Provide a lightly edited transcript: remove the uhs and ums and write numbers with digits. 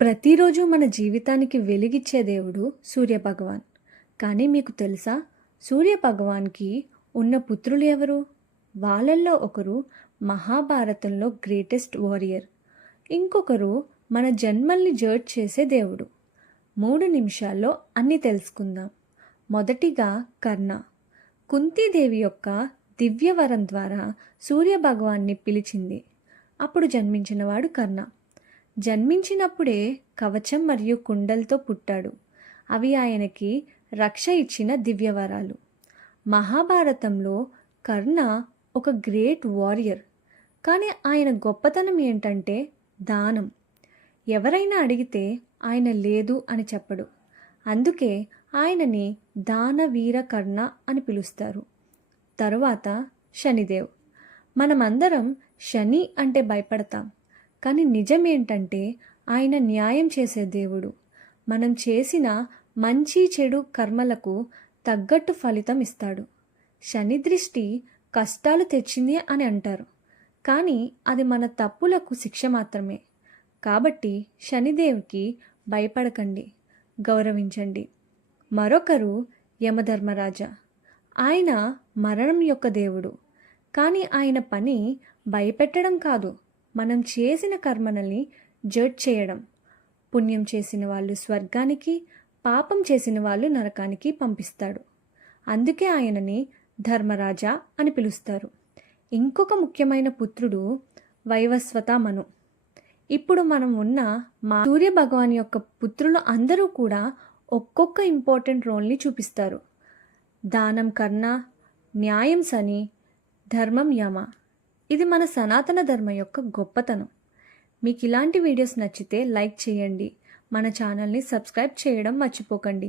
ప్రతిరోజు మన జీవితానికి వెలిగిచ్చే దేవుడు సూర్యభగవాన్. కానీ మీకు తెలుసా, సూర్యభగవాన్కి ఉన్న పుత్రులు ఎవరు? వాళ్ళల్లో ఒకరు మహాభారతంలో గ్రేటెస్ట్ వారియర్, ఇంకొకరు మన జన్మల్ని జడ్జ్ చేసే దేవుడు. 3 నిమిషాల్లో అన్నీ తెలుసుకుందాం. మొదటిగా కర్ణ. కుంతీదేవి యొక్క దివ్యవరం ద్వారా సూర్యభగవాన్ని పిలిచింది. అప్పుడు జన్మించినవాడు కర్ణ. జన్మించినప్పుడే కవచం మరియు కుండలతో పుట్టాడు. అవి ఆయనకి రక్ష ఇచ్చిన దివ్యవరాలు. మహాభారతంలో కర్ణ ఒక గ్రేట్ వారియర్. కానీ ఆయన గొప్పతనం ఏంటంటే దానం. ఎవరైనా అడిగితే ఆయన లేదు అని చెప్పడు. అందుకే ఆయనని దానవీర కర్ణ అని పిలుస్తారు. తరువాత శనిదేవ్. మనమందరం శని అంటే భయపడతాం. కానీ నిజమేంటంటే ఆయన న్యాయం చేసే దేవుడు. మనం చేసిన మంచి చెడు కర్మలకు తగ్గట్టు ఫలితం ఇస్తాడు. శని దృష్టి కష్టాలు తెచ్చింది అని అంటారు, కానీ అది మన తప్పులకు శిక్ష మాత్రమే. కాబట్టి శనిదేవ్కి భయపడకండి, గౌరవించండి. మరొకరు యమధర్మరాజా. ఆయన మరణం యొక్క దేవుడు. కానీ ఆయన పని భయపెట్టడం కాదు, మనం చేసిన కర్మలని జడ్జ్ చేయడం. పుణ్యం చేసిన వాళ్ళు స్వర్గానికి, పాపం చేసిన వాళ్ళు నరకానికి పంపిస్తాడు. అందుకే ఆయనని ధర్మరాజా అని పిలుస్తారు. ఇంకొక ముఖ్యమైన పుత్రుడు వైవస్వత మను. ఇప్పుడు మనం ఉన్న సూర్య భగవాన్ యొక్క పుత్రులు అందరూ కూడా ఒక్కొక్క ఇంపార్టెంట్ రోల్ని చూపిస్తారు. దానం కర్ణ, న్యాయం శని, ధర్మం యమ. ఇది మన సనాతన ధర్మం యొక్క గొప్పతనం. మీకు ఇలాంటి వీడియోస్ నచ్చితే లైక్ చేయండి. మన ఛానల్ని సబ్స్క్రైబ్ చేయడం మర్చిపోకండి.